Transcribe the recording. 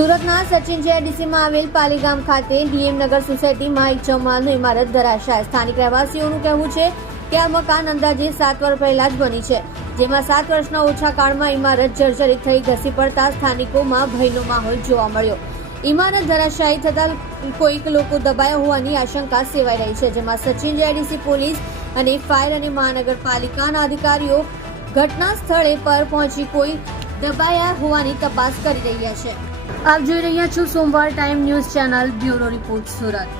સુરતના સચિન જેઆઈડીસીમાં આવેલ પાલીગામ ખાતે ડીએમ નગર સોસાયટીમાં એક ચૌમાલની ઇમારત ધરાશાય. સ્થાનિક રહેવાસીઓનું કહેવું છે કે આ મકાન અંદાજે 7 વર્ષ પહેલા જ બની છે, જેમાં 7 વર્ષના ઓછા કાળમાં ઇમારત જર્જરિત થઈ ધસી પડતા સ્થાનિકોમાં ભયનો માહોલ જોવા મળ્યો. ઇમારત ધરાશાયી થતાં કોઈક લોકો દબાયા હોવાની આશંકા સેવાઈ રહી છે, જેમાં સચિન જેઆઈડીસી પોલીસ અને ફાયર અને મહાનગરપાલિકાના અધિકારીઓ ઘટના સ્થળે પર પહોંચી કોઈ દબાયા હોવાની તપાસ કરી રહ્યા છે. આપ જોઈ રહ્યા છો સોમવાર time news channel bureau report Surat.